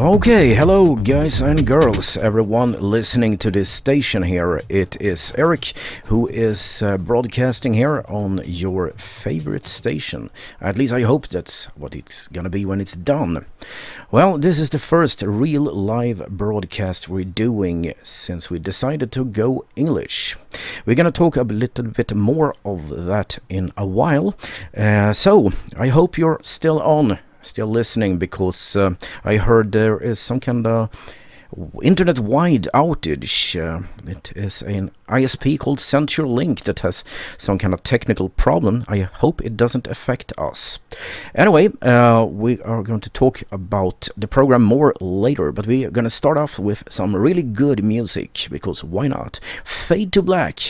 Okay, hello guys and girls, everyone listening to this station here. It is Eric who is broadcasting here on your favorite station. At least I hope that's what it's gonna be when it's done. Well, this is the first real live broadcast we're doing since we decided to go English. We're gonna talk a little bit more of that in a while. So I hope you're still listening, because I heard there is some kind of internet-wide outage. It is an ISP called CenturyLink that has some kind of technical problem. I hope it doesn't affect us. Anyway, we are going to talk about the program more later, but we are going to start off with some really good music, because why not? Fade to Black.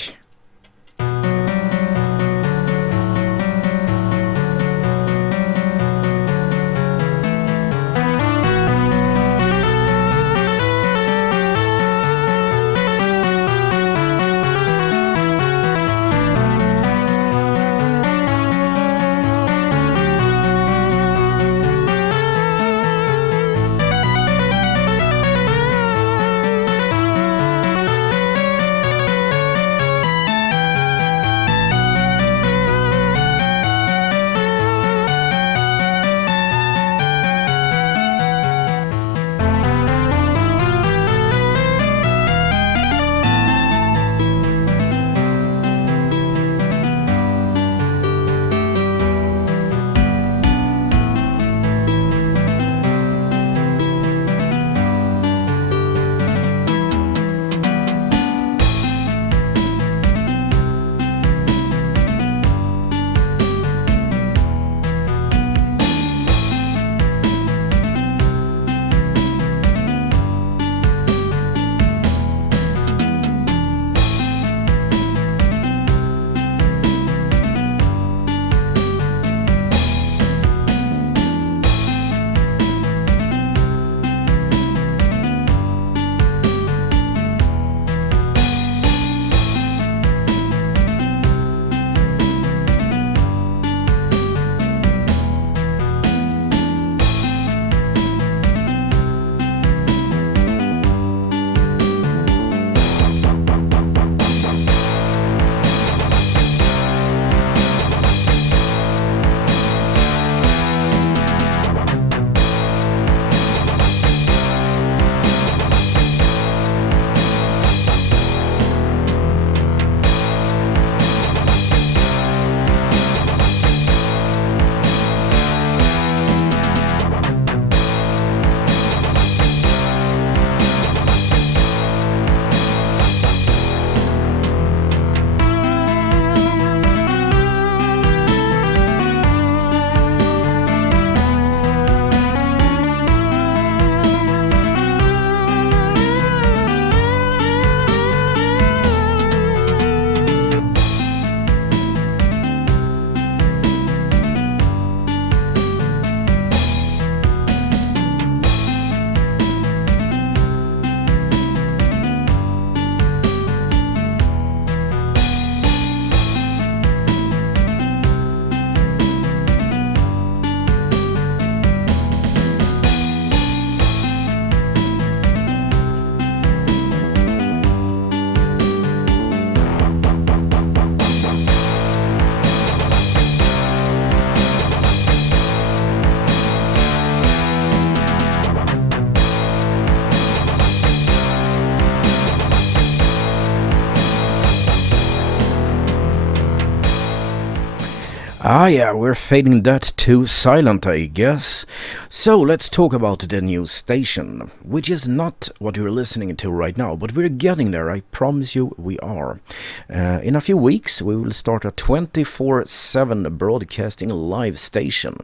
Yeah, we're fading that to silent, I guess. So let's talk about the new station, which is not what you're listening to right now, but we're getting there, I promise you we are. In a few weeks we will start a 24/7 broadcasting live station.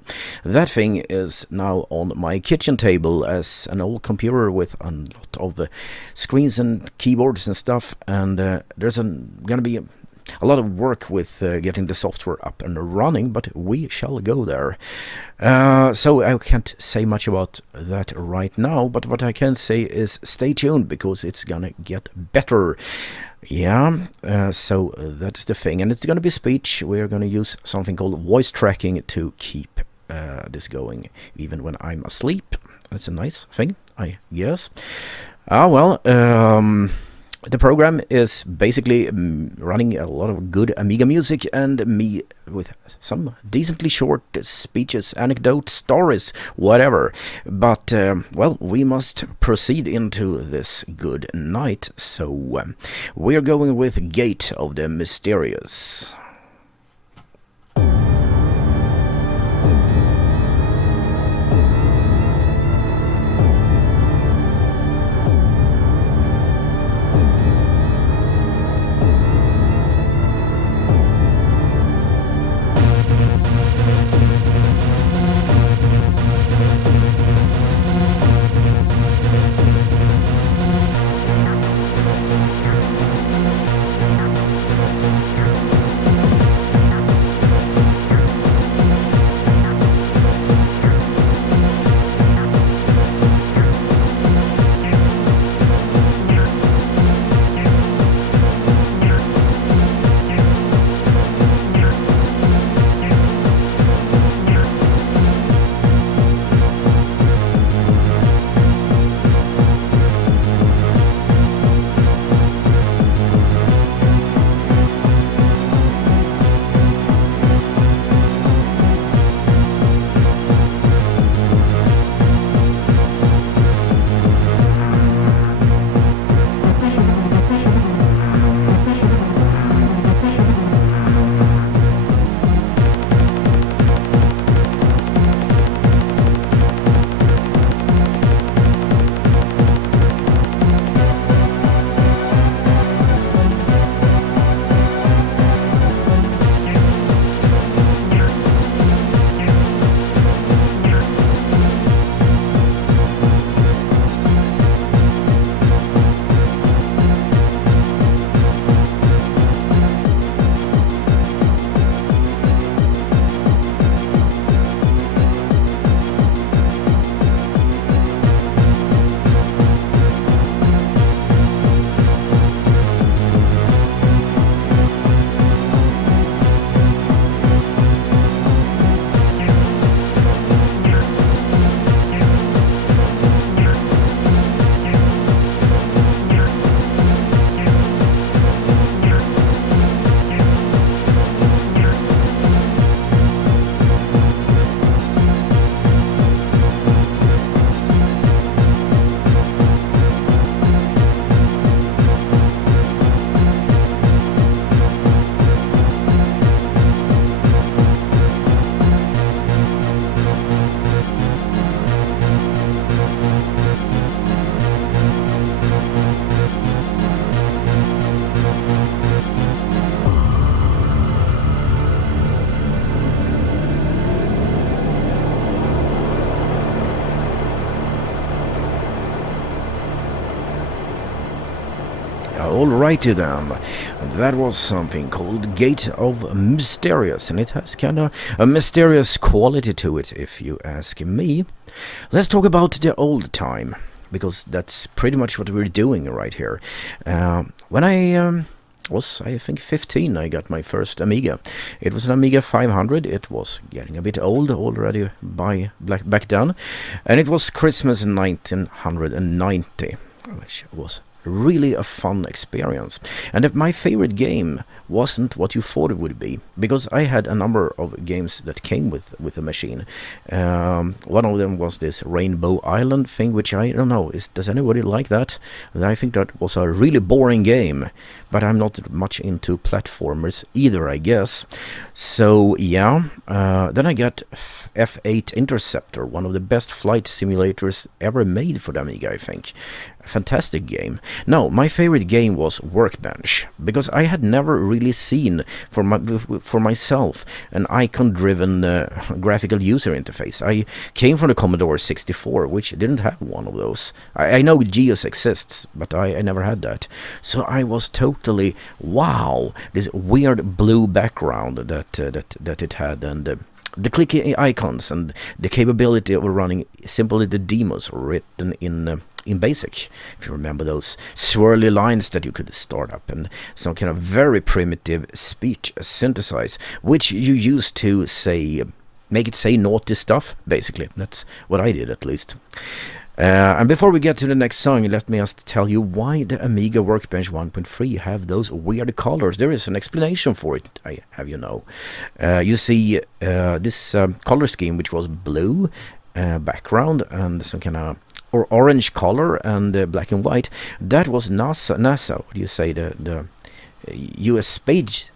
That thing is now on my kitchen table as an old computer with a lot of screens and keyboards and stuff, and there's gonna be a lot of work with getting the software up and running, but we shall go there. So I can't say much about that right now, but what I can say is stay tuned, because it's gonna get better. Yeah, so that's the thing, and it's gonna be speech. We're gonna use something called voice tracking to keep this going even when I'm asleep. That's a nice thing, I guess. The program is basically running a lot of good Amiga music and me with some decently short speeches, anecdotes, stories, whatever. But, we must proceed into this good night. So, we're going with Gate of the Mysterious. Alrighty then, that was something called Gate of Mysterious, and it has kinda a mysterious quality to it, if you ask me. Let's talk about the old time, because that's pretty much what we're doing right here. When I was, I think, 15, I got my first Amiga. It was an Amiga 500. It was getting a bit old already back then, and it was Christmas in 1990, which was really a fun experience. And my favorite game wasn't what you thought it would be, because I had a number of games that came with the machine. One of them was this Rainbow Island thing, which I don't know, does anybody like that? I think that was a really boring game, but I'm not much into platformers either, I guess. So yeah, then I got F8 Interceptor, one of the best flight simulators ever made for the Amiga, I think. A fantastic game. No, my favorite game was Workbench, because I had never really seen for myself an icon-driven graphical user interface. I came from the Commodore 64, which didn't have one of those. I know Geos exists, but I never had that. So I was totally, wow, this weird blue background that it had, and the clicky icons and the capability of running simply the demos written in BASIC, if you remember those swirly lines that you could start up, and some kind of very primitive speech synthesize, which you used to say make it say naughty stuff, basically. That's what I did, at least. And before we get to the next song, let me just tell you why the Amiga Workbench 1.3 have those weird colors. There is an explanation for it, I have you know. You see this color scheme, which was blue background and some kind of orange color and black and white. That was NASA, what do you say, the US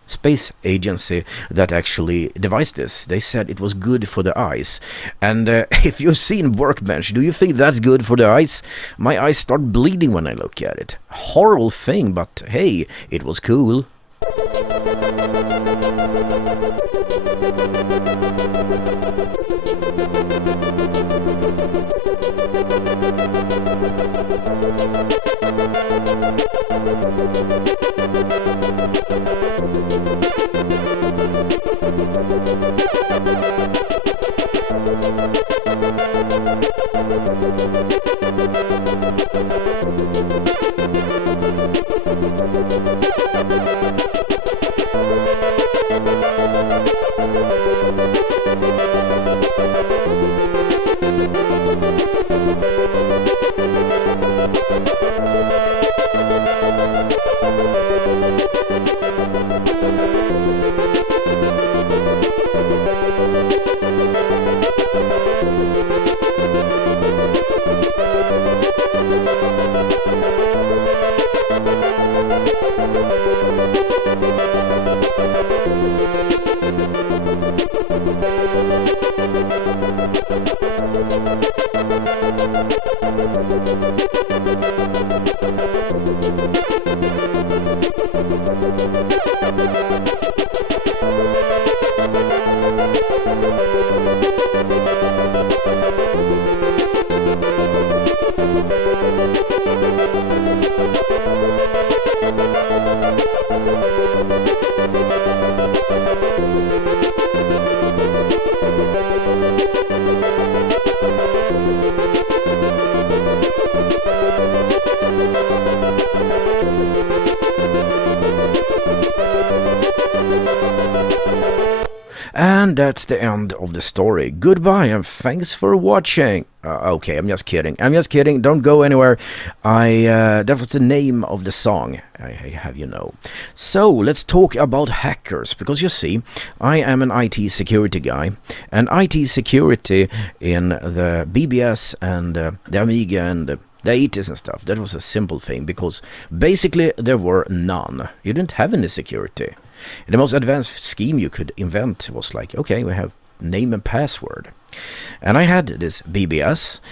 Space Agency that actually devised this. They said it was good for the eyes. And if you've seen Workbench, do you think that's good for the eyes? My eyes start bleeding when I look at it. Horrible thing, but hey, it was cool. And that's the end of the story. Goodbye and thanks for watching. Okay, I'm just kidding. Don't go anywhere. That was the name of the song, I have you know. So let's talk about hackers, because you see, I am an IT security guy, and IT security in the BBS and the Amiga and the 80s and stuff, that was a simple thing, because basically there were none. You didn't have any security. The most advanced scheme you could invent was like, okay, we have name and password. And I had this BBS,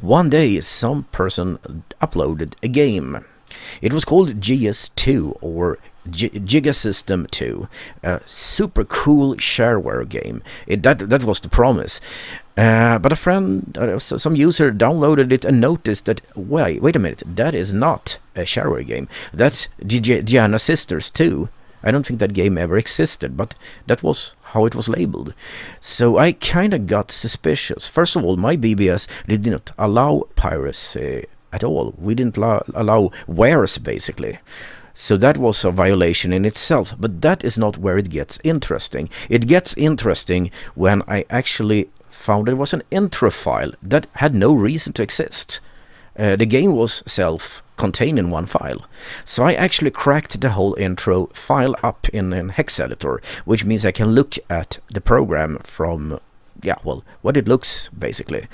one day some person uploaded a game. It was called GS2 or Giga System 2, a super cool shareware game. That was the promise. But a friend, some user downloaded it and noticed that, wait a minute, that is not a shareware game. That's Gianna Sisters 2. I don't think that game ever existed, but that was how it was labeled. So I kind of got suspicious. First of all, my BBS did not allow piracy at all. We didn't allow wares, basically. So that was a violation in itself, but that is not where it gets interesting. It gets interesting when I actually found there was an intro file that had no reason to exist. The game was self-contained in one file. So I actually cracked the whole intro file up in an hex editor, which means I can look at the program from, what it looks, basically.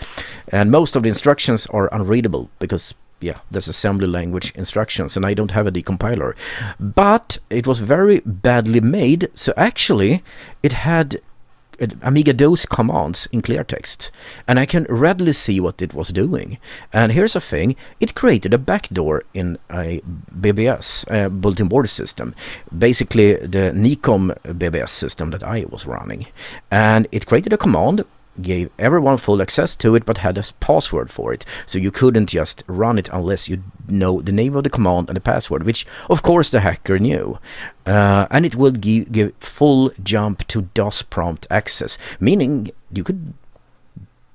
And most of the instructions are unreadable because there's assembly language instructions and I don't have a decompiler. But it was very badly made, so actually it had Amiga DOS commands in clear text, and I can readily see what it was doing. And here's a thing, it created a backdoor in a BBS, bulletin board system, basically the Nicom BBS system that I was running. And it created a command, gave everyone full access to it, but had a password for it. So you couldn't just run it unless you know the name of the command and the password, which of course the hacker knew. And it would give full jump to DOS prompt access, meaning you could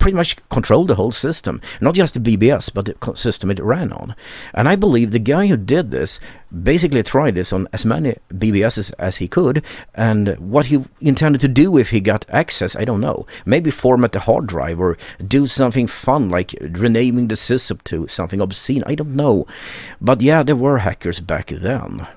pretty much controlled the whole system, not just the BBS, but the system it ran on. And I believe the guy who did this basically tried this on as many BBSs as he could, and what he intended to do if he got access, I don't know. Maybe format the hard drive or do something fun like renaming the system to something obscene, I don't know. But yeah, there were hackers back then.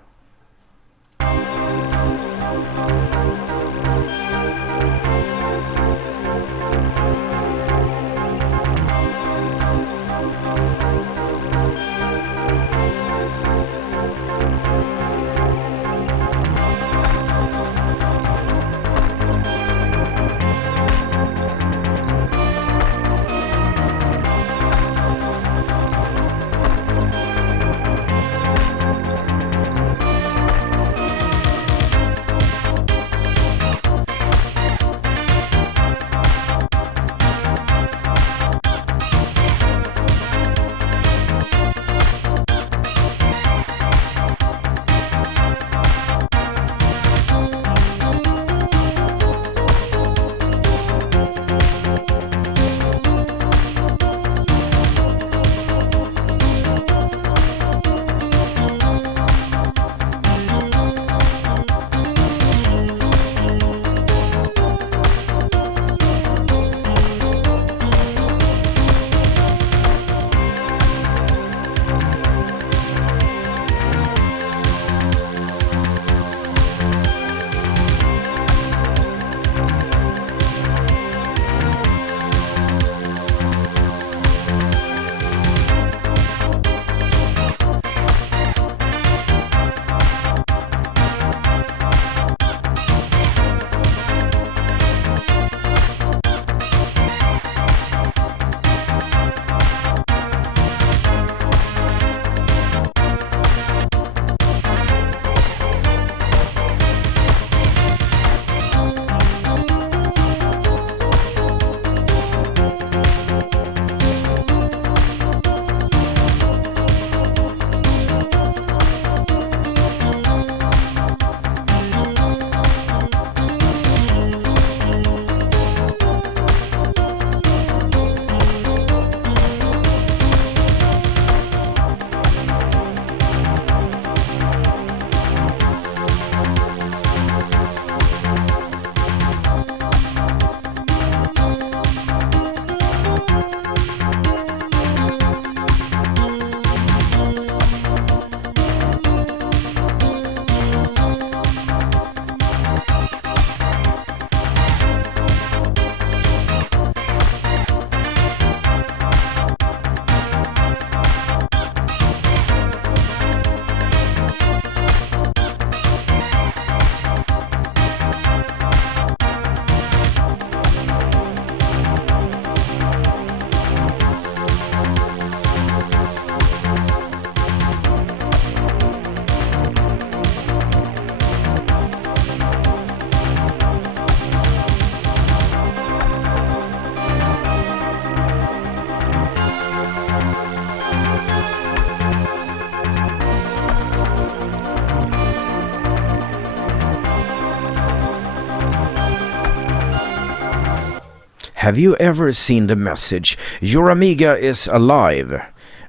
Have you ever seen the message, "Your Amiga is alive"?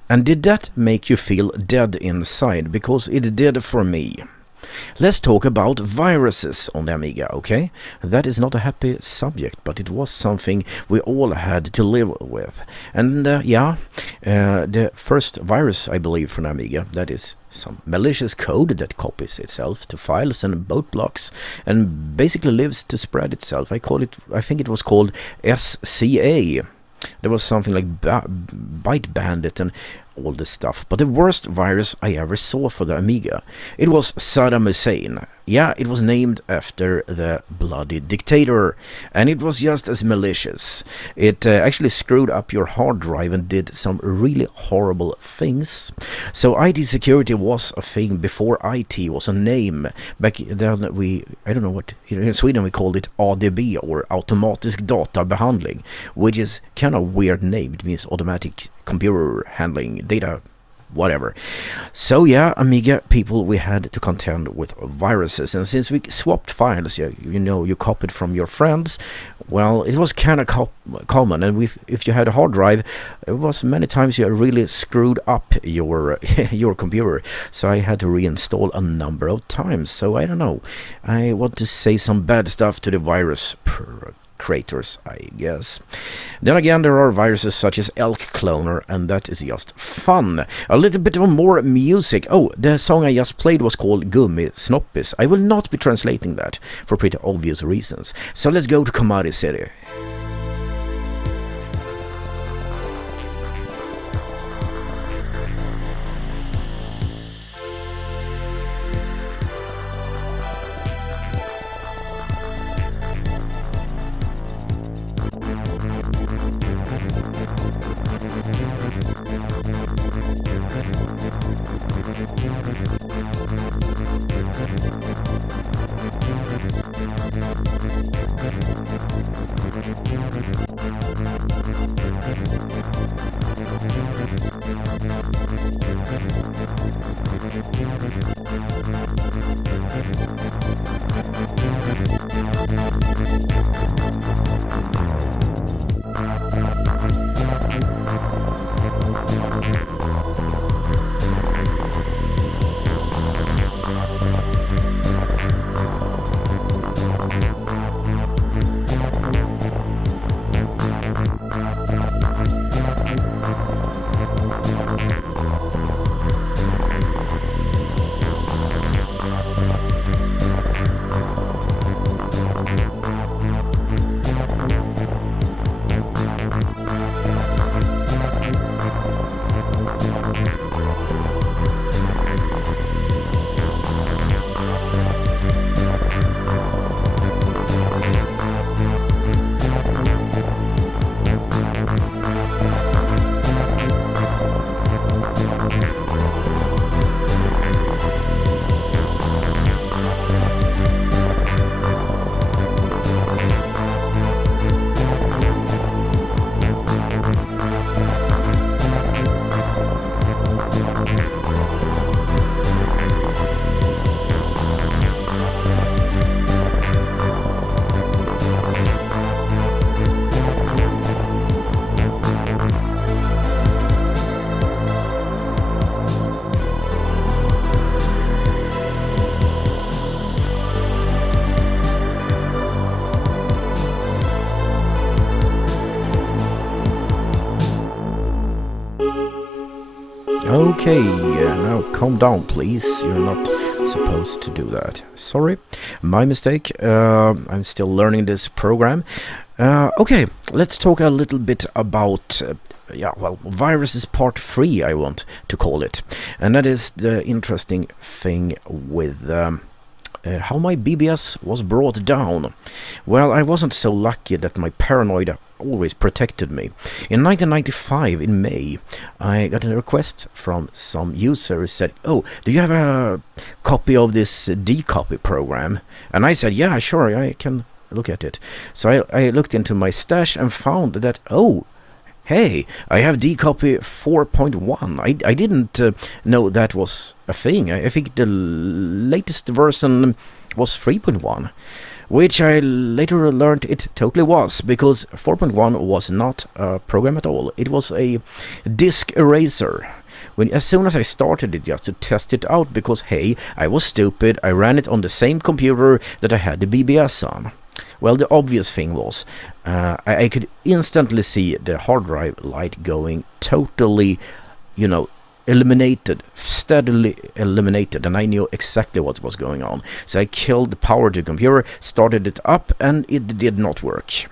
And did that make you feel dead inside? Because it did for me. Let's talk about viruses on the Amiga, okay? That is not a happy subject, but it was something we all had to live with. And the first virus, I believe, from Amiga, that is some malicious code that copies itself to files and boot blocks and basically lives to spread itself. I think it was called SCA. There was something like Byte Bandit and all this stuff. But the worst virus I ever saw for the Amiga, it was Saddam Hussein. Yeah, it was named after the bloody dictator, and it was just as malicious. It actually screwed up your hard drive and did some really horrible things. So IT security was a thing before IT was a name. Back then I don't know what, in Sweden we called it ADB, or automatisk databehandling, which is kind of weird name. It means automatic computer handling data whatever. So yeah, Amiga people, we had to contend with viruses, and since we swapped files, you copied from your friends, well, it was kind of common, and if you had a hard drive, it was many times you really screwed up your your computer, so I had to reinstall a number of times. So I don't know, I want to say some bad stuff to the virus creators, I guess. Then again, there are viruses such as Elk Cloner, and that is just fun. A little bit of more music. Oh, the song I just played was called Gummi Snoppis. I will not be translating that for pretty obvious reasons. So let's go to Commodity City. Okay, now calm down, please. You're not supposed to do that. Sorry, my mistake. I'm still learning this program. Okay, let's talk a little bit about viruses part 3, I want to call it. And that is the interesting thing with how my BBS was brought down. Well, I wasn't so lucky that my paranoia always protected me. In 1995, in May, I got a request from some user who said, "Oh, do you have a copy of this D-copy program?" And I said, "Yeah, sure, I can look at it." So I looked into my stash and found that, oh, hey, I have D-copy 4.1. I didn't know that was a thing. I think the latest version was 3.1. Which I later learned it totally was, because 4.1 was not a program at all. It was a disk eraser. As soon as I started it just to test it out, because hey, I was stupid, I ran it on the same computer that I had the BBS on. Well, the obvious thing was, I could instantly see the hard drive light going totally, steadily eliminated, and I knew exactly what was going on. So I killed the power to the computer, started it up, and it did not work.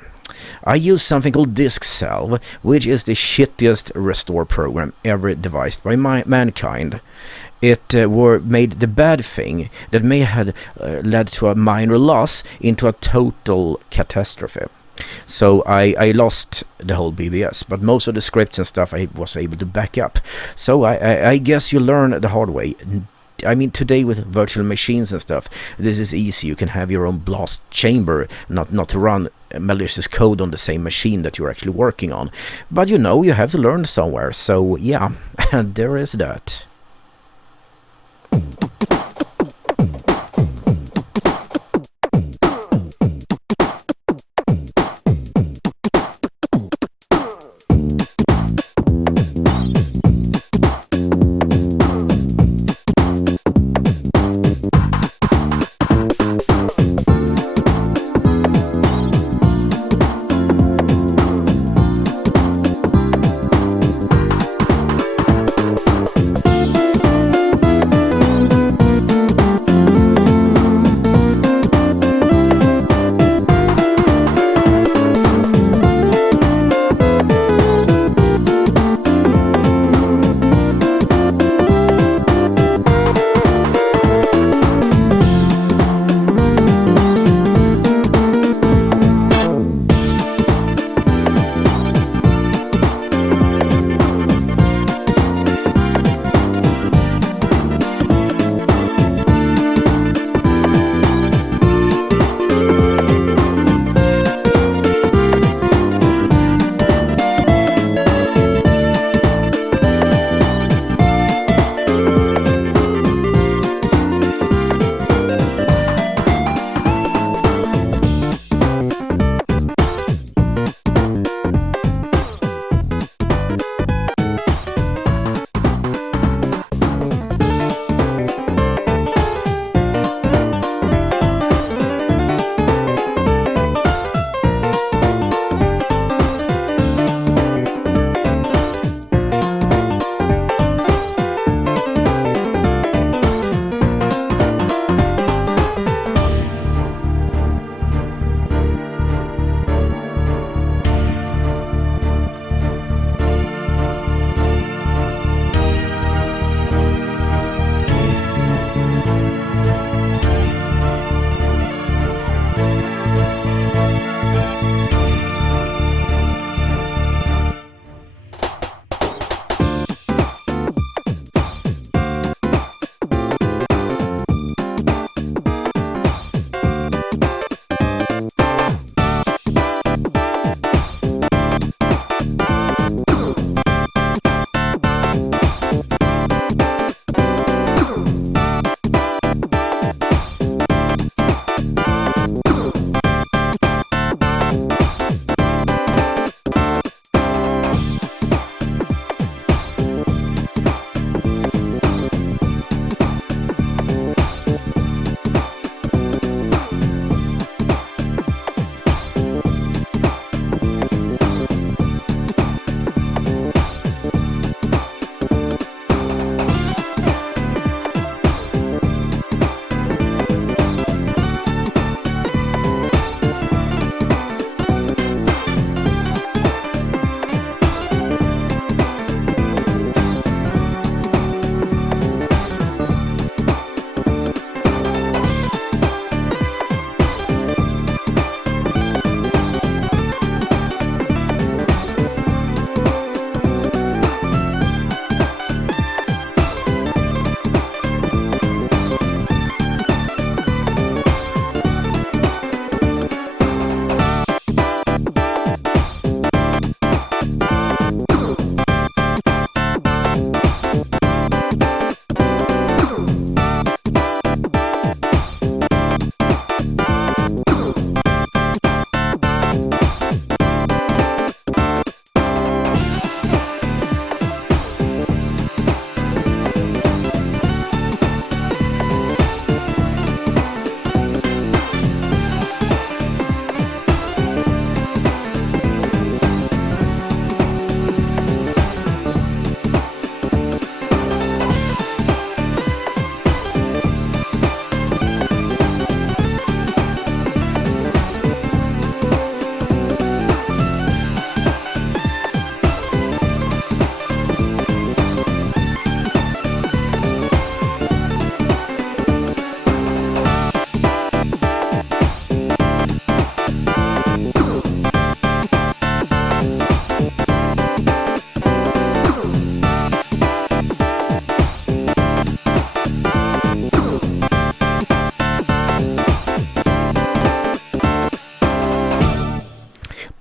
I used something called DiskSalve, which is the shittiest restore program ever devised by mankind. It made the bad thing that may have led to a minor loss into a total catastrophe. So I lost the whole BBS, but most of the scripts and stuff I was able to back up. So I guess you learn the hard way. I mean, today with virtual machines and stuff, this is easy. You can have your own blast chamber, not to run malicious code on the same machine that you're actually working on. But you know, you have to learn somewhere. So yeah, there is that.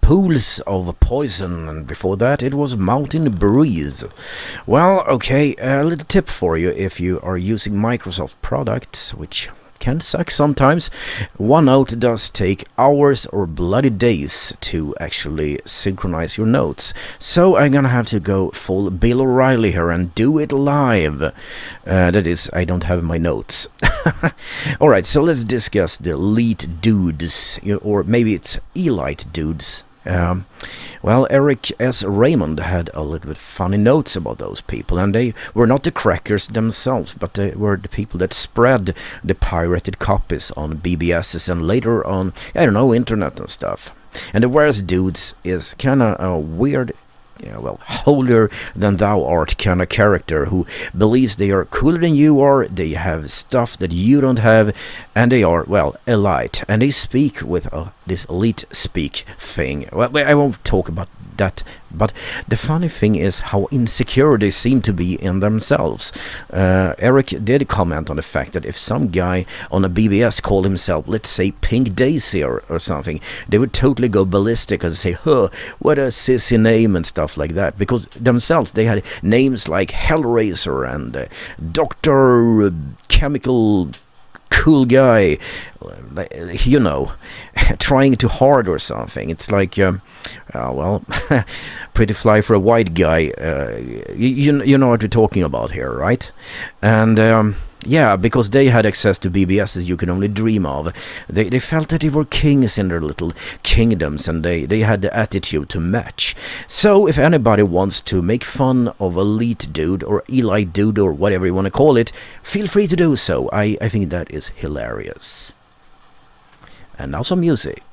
Pools of Poison, and before that it was Mountain Breeze. Well, okay, a little tip for you if you are using Microsoft products, which can suck sometimes. OneNote does take hours or bloody days to actually synchronize your notes. So I'm gonna have to go full Bill O'Reilly here and do it live. That is, I don't have my notes. Alright, so let's discuss the elite dudes, or maybe it's elite dudes. Well, Eric S. Raymond had a little bit funny notes about those people, and they were not the crackers themselves, but they were the people that spread the pirated copies on BBSs and later on, I don't know, internet and stuff. And the worst dudes is kinda a weird, holier-than-thou-art kind of character who believes they are cooler than you are, they have stuff that you don't have, and they are, well, elite. And they speak with this elite speak thing. Well, I won't talk about that, but the funny thing is how insecure they seem to be in themselves. Eric did comment on the fact that if some guy on a BBS called himself, let's say, Pink Daisy or something, they would totally go ballistic and say, huh, what a sissy name and stuff like that, because themselves they had names like Hellraiser and Dr. Chemical Cool Guy, trying too hard or something. It's like, pretty fly for a white guy. You know what we're talking about here, right? And yeah, because they had access to BBSs you could only dream of. They felt that they were kings in their little kingdoms, and they had the attitude to match. So if anybody wants to make fun of elite dude or elite dude or whatever you want to call it, feel free to do so. I think that is hilarious. And now some music.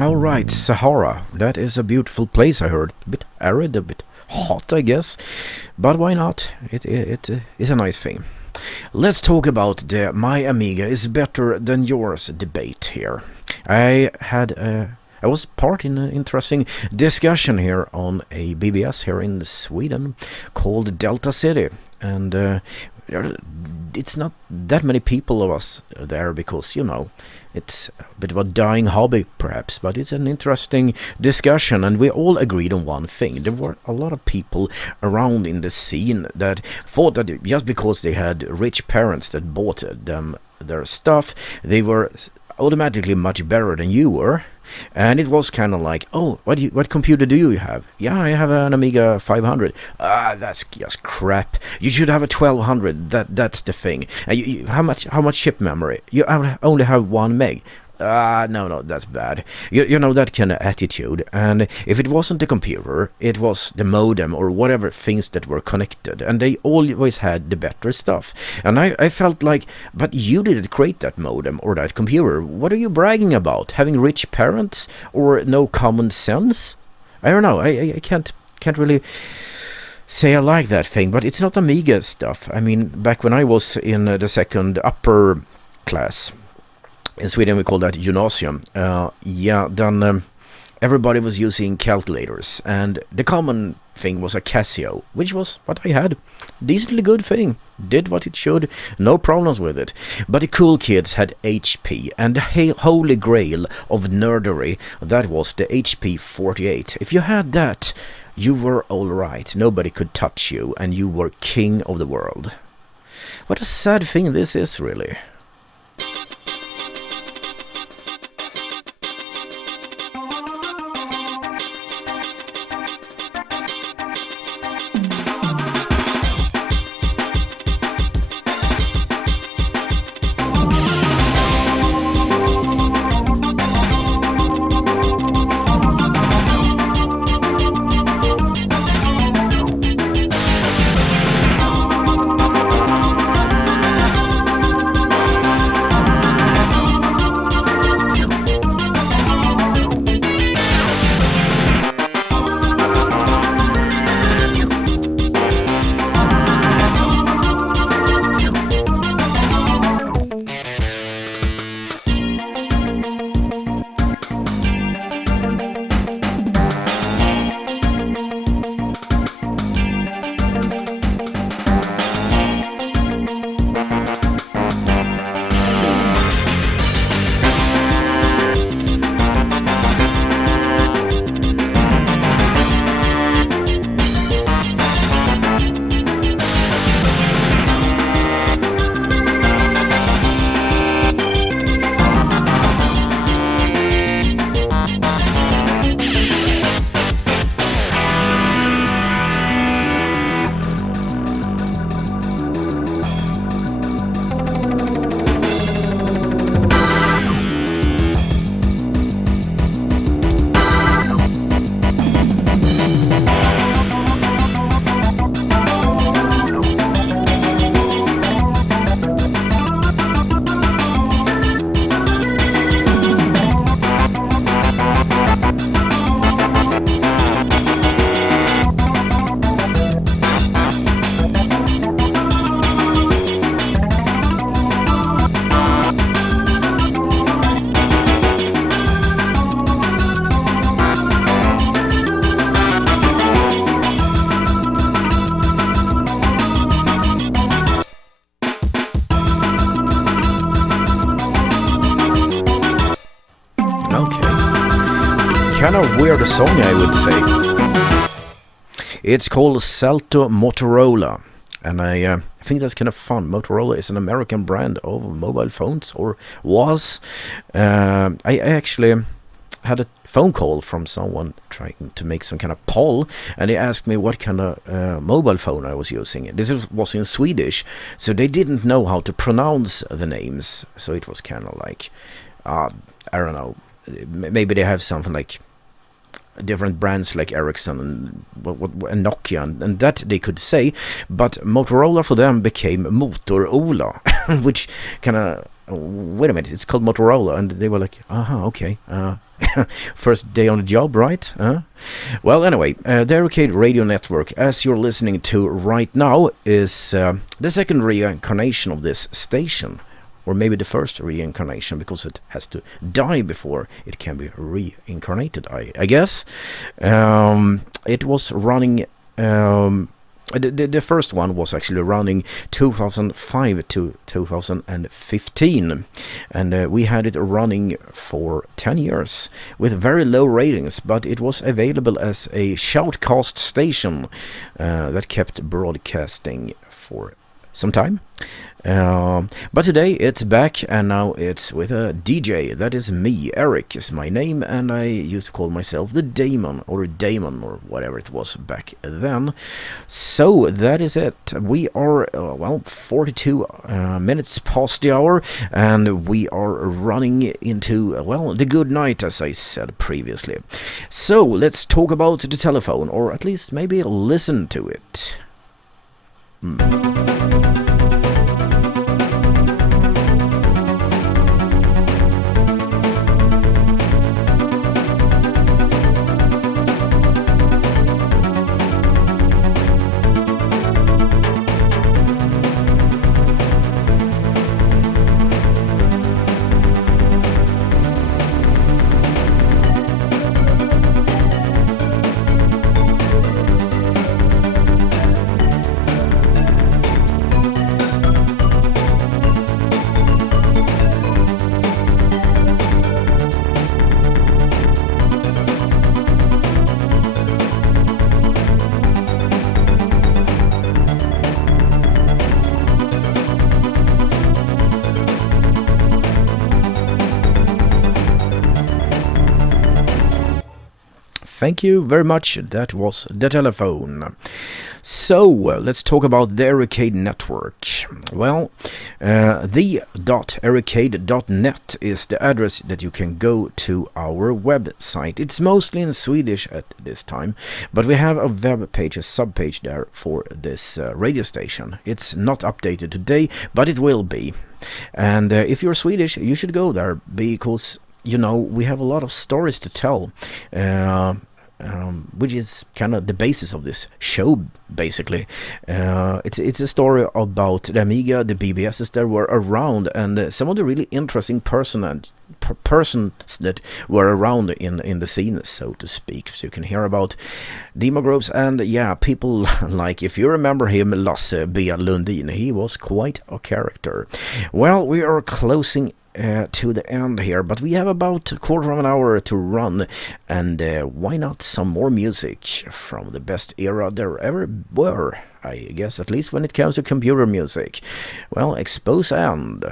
All right, Sahara. That is a beautiful place, I heard. A bit arid, a bit hot, I guess. But why not? It is a nice thing. Let's talk about the My Amiga is better than yours debate here. I was part in an interesting discussion here on a BBS here in Sweden called Delta City, and it's not that many people of us there because, you know, it's a bit of a dying hobby perhaps, but it's an interesting discussion, and we all agreed on one thing. There were a lot of people around in the scene that thought that just because they had rich parents that bought them their stuff, they were automatically much better than you were. And it was kind of like, oh, what computer do you have? Yeah, I have an Amiga 500. That's just crap. You should have a 1200. That's the thing. How much chip memory? You only have 1 meg. No, that's bad. You know, that kind of attitude. And if it wasn't the computer, it was the modem or whatever things that were connected. And they always had the better stuff. And I felt like, but you didn't create that modem or that computer. What are you bragging about? Having rich parents or no common sense? I don't know. I can't really say I like that thing, but it's not Amiga stuff. I mean, back when I was in the second upper class, in Sweden we call that gymnasium. Then everybody was using calculators, and the common thing was a Casio, which was what I had. Decently good thing, did what it should, no problems with it. But the cool kids had HP, and the holy grail of nerdery, that was the HP 48. If you had that, you were alright, nobody could touch you, and you were king of the world. What a sad thing this is, really. Kind of weird song, I would say. It's called Salto Motorola, and I think that's kind of fun. Motorola is an American brand of mobile phones, or was. I actually had a phone call from someone trying to make some kind of poll, and they asked me what kind of mobile phone I was using. This was in Swedish, so they didn't know how to pronounce the names, so it was kind of like, I don't know, maybe they have something like different brands like Ericsson and Nokia, and that they could say, but Motorola for them became Motorola, which kind of, wait a minute, it's called Motorola, and they were like, okay, First day on the job, right? Well, anyway, the Arcade Radio Network, as you're listening to right now, is the second reincarnation of this station. Or maybe the first reincarnation, because it has to die before it can be reincarnated, I guess. It was running... The first one was actually running 2005 to 2015, and we had it running for 10 years with very low ratings, but it was available as a shoutcast station that kept broadcasting for some time. But today it's back, and now it's with a DJ. That is me. Erik is my name, and I used to call myself the Daemon, or whatever it was back then. So that is it. We are 42 minutes past the hour, and we are running into the good night, as I said previously. So let's talk about the telephone, or at least maybe listen to it. Thank you very much. That was the telephone. So, let's talk about the Arcade Network. Well, the.arcade.net is the address that you can go to our website. It's mostly in Swedish at this time, but we have a web page, a sub-page there for this radio station. It's not updated today, but it will be. And if you're Swedish, you should go there, because we have a lot of stories to tell, which is kind of the basis of this show, basically. It's a story about the Amiga, the BBSs that were around, and some of the really interesting persons that were around in the scene, so to speak. So you can hear about demo groups and people like, if you remember him, Lasse B. Lundin. He was quite a character. Well, we are closing to the end here, but we have about a quarter of an hour to run, and why not some more music from the best era there ever were, I guess, at least when it comes to computer music. Well, Expose and...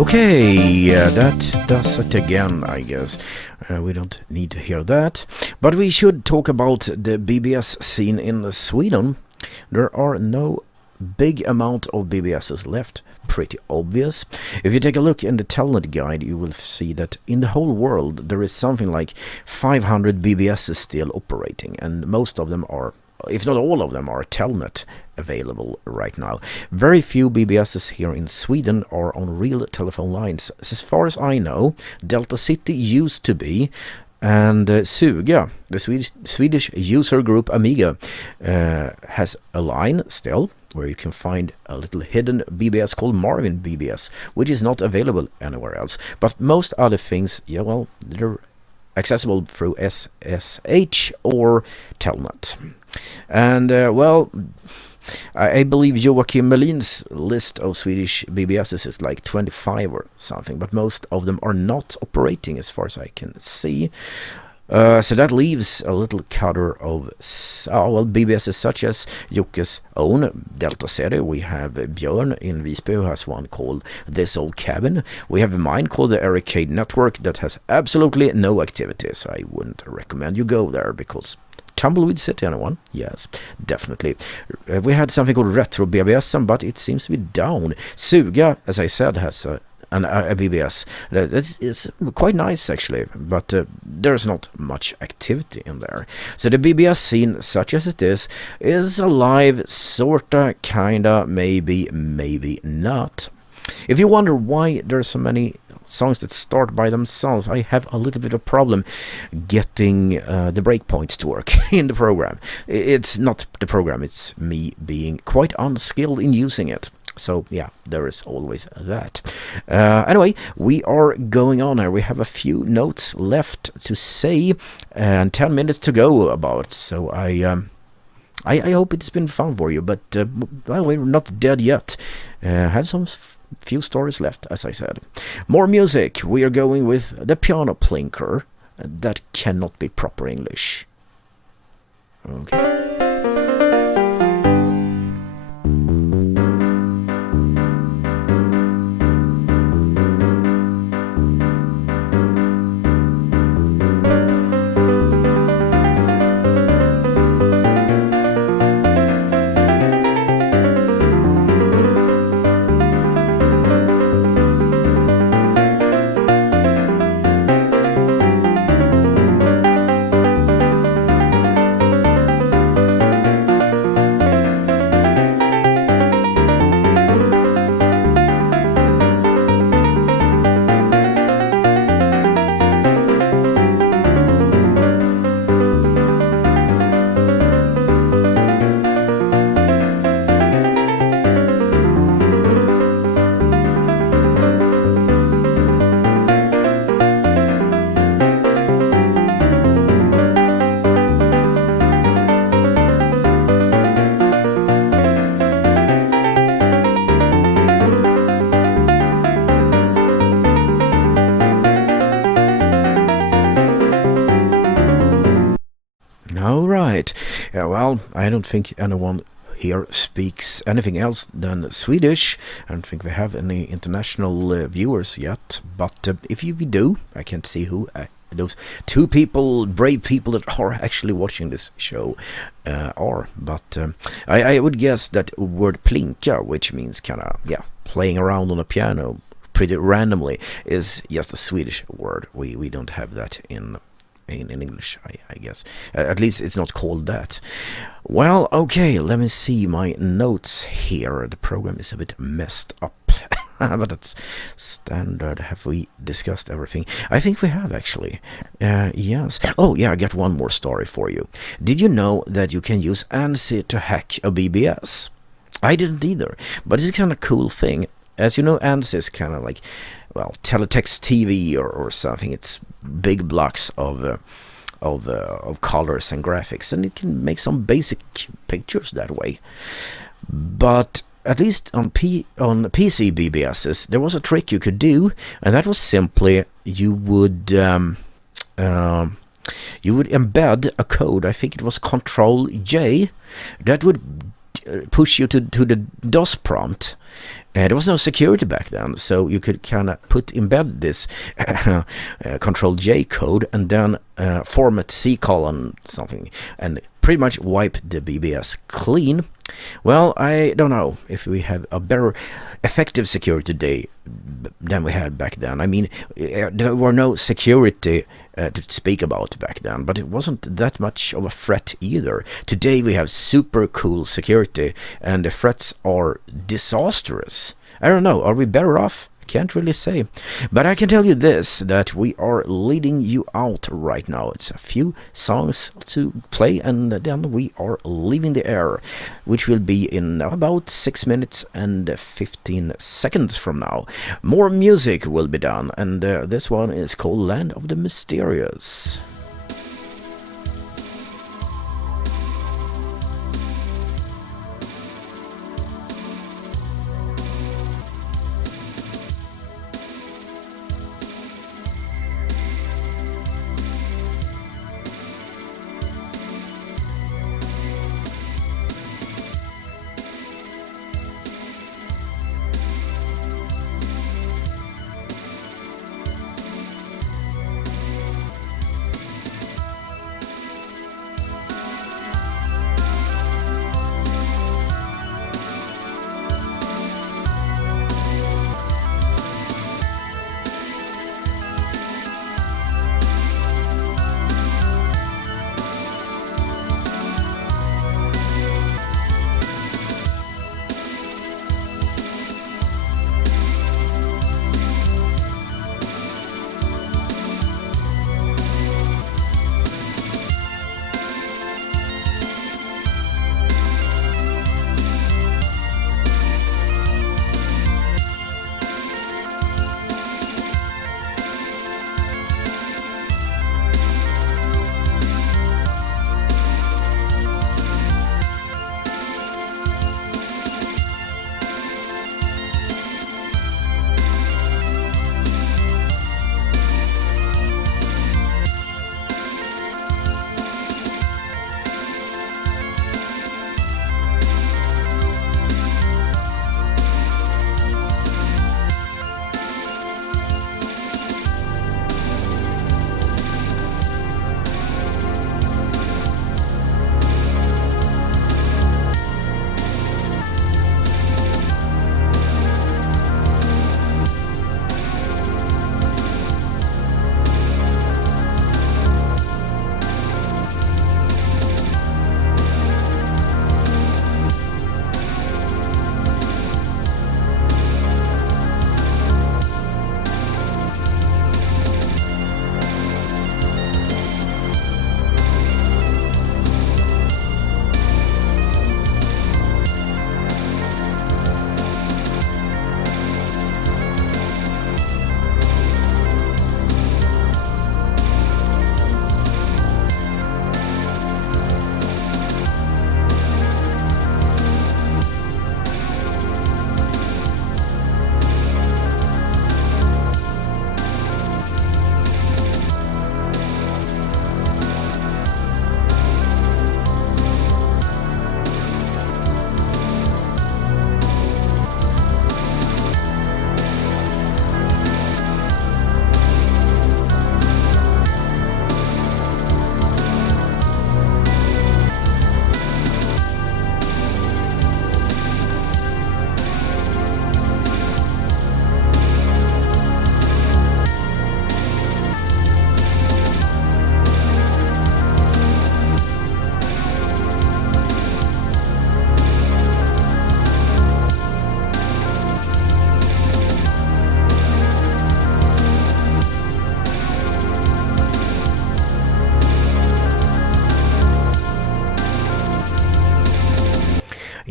Okay, that does it again, I guess. We don't need to hear that. But we should talk about the BBS scene in Sweden. There are no big amount of BBSs left. Pretty obvious. If you take a look in the Telnet guide, you will see that in the whole world there is something like 500 BBSs still operating, and most of them are, if not all of them, are Telnet available right now. Very few BBSs here in Sweden are on real telephone lines. As far as I know, Delta City used to be, and Suga, the Swedish user group Amiga, has a line still where you can find a little hidden BBS called Marvin BBS, which is not available anywhere else. But most other things, yeah, well, they're accessible through SSH or Telnet. And, well, I believe Joakim Melin's list of Swedish BBSs is like 25 or something, but most of them are not operating as far as I can see. So that leaves a little cadre of BBSs such as Jocke's own Delta City. We have Björn in Visby who has one called This Old Cabin. We have mine called the Arcade Network that has absolutely no activity, so I wouldn't recommend you go there because Tumbleweed City, anyone? Yes, definitely. We had something called Retro BBS, but it seems to be down. Suga, as I said, has a BBS that is quite nice actually, but there's not much activity in there. So the BBS scene, such as it is alive, sorta, kinda, maybe not. If you wonder why there's so many songs that start by themselves, I have a little bit of problem getting the breakpoints to work in the program. It's not the program, it's me being quite unskilled in using it. So yeah, there is always that. Anyway, we are going on here. We have a few notes left to say and 10 minutes to go about. So I hope it's been fun for you, but well, we're not dead yet. Have some few stories left, as I said. More music. We are going with the piano plinker. That cannot be proper English. Okay. Yeah, well, I don't think anyone here speaks anything else than Swedish. I don't think we have any international viewers yet, but if we do, I can't see who those two people, brave people that are actually watching this show are, but I would guess that word plinka, which means kind of, yeah, playing around on a piano pretty randomly, is just a Swedish word. We don't have that in English, I guess. At least it's not called that. Well, okay, let me see my notes here. The program is a bit messed up, but that's standard. Have we discussed everything? I think we have, actually. Yes. Oh, yeah, I got one more story for you. Did you know that you can use ANSI to hack a BBS? I didn't either, but it's a kind of cool thing. As you know, ANSI is kind of like, well, teletext TV or something. It's big blocks of colors and graphics, and it can make some basic pictures that way. But at least on PC BBSs, there was a trick you could do, and that was simply you would embed a code. I think it was Control J that would push you to the DOS prompt. There was no security back then, so you could kind of embed this Control J code and then format C colon something and pretty much wipe the BBS clean. Well, I don't know if we have a better effective security today than we had back then. I mean, there were no security to speak about back then, but it wasn't that much of a threat either. Today we have super cool security, and the threats are disastrous. I don't know, are we better off? Can't really say, but I can tell you this, that we are leading you out right now. It's a few songs to play and then we are leaving the air, which will be in about 6 minutes and 15 seconds from now. More music will be done, and this one is called Land of the Mysterious.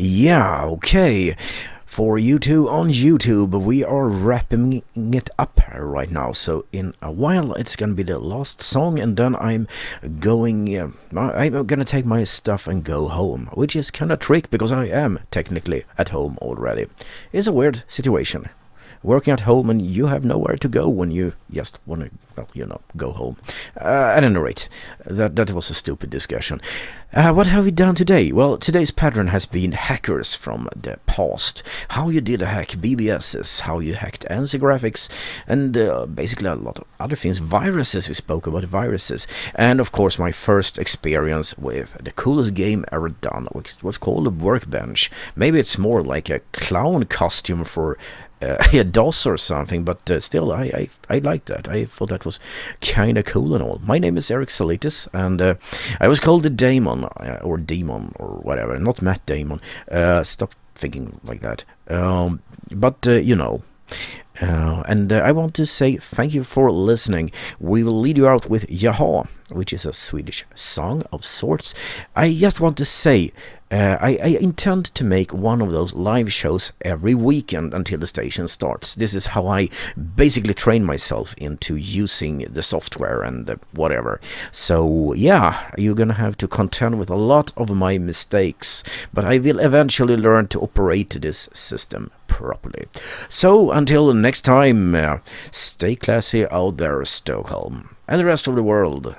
Yeah, okay. For you two on YouTube, we are wrapping it up right now. So in a while, it's gonna be the last song, and then I'm gonna take my stuff and go home, which is kind of trick because I am technically at home already. It's a weird situation. working at home and you have nowhere to go when you just want to, well, go home. At any rate, that was a stupid discussion. What have we done today? Well, today's pattern has been hackers from the past. How you did hack BBSs, how you hacked ANSI graphics, and basically a lot of other things. Viruses, we spoke about viruses. And of course, my first experience with the coolest game ever done, which was called a workbench. Maybe it's more like a clown costume for a DOS or something, but still, I liked that. I thought that was kind of cool and all. My name is Erik Zalitis, and I was called the Daemon, or Demon, or whatever, not Matt Damon. Stop thinking like that. And I want to say thank you for listening. We will lead you out with Jaha, which is a Swedish song of sorts. I just want to say, I intend to make one of those live shows every weekend until the station starts. This is how I basically train myself into using the software and whatever. So yeah, you're gonna have to contend with a lot of my mistakes, but I will eventually learn to operate this system properly. So until next time, stay classy out there, Stockholm, and the rest of the world.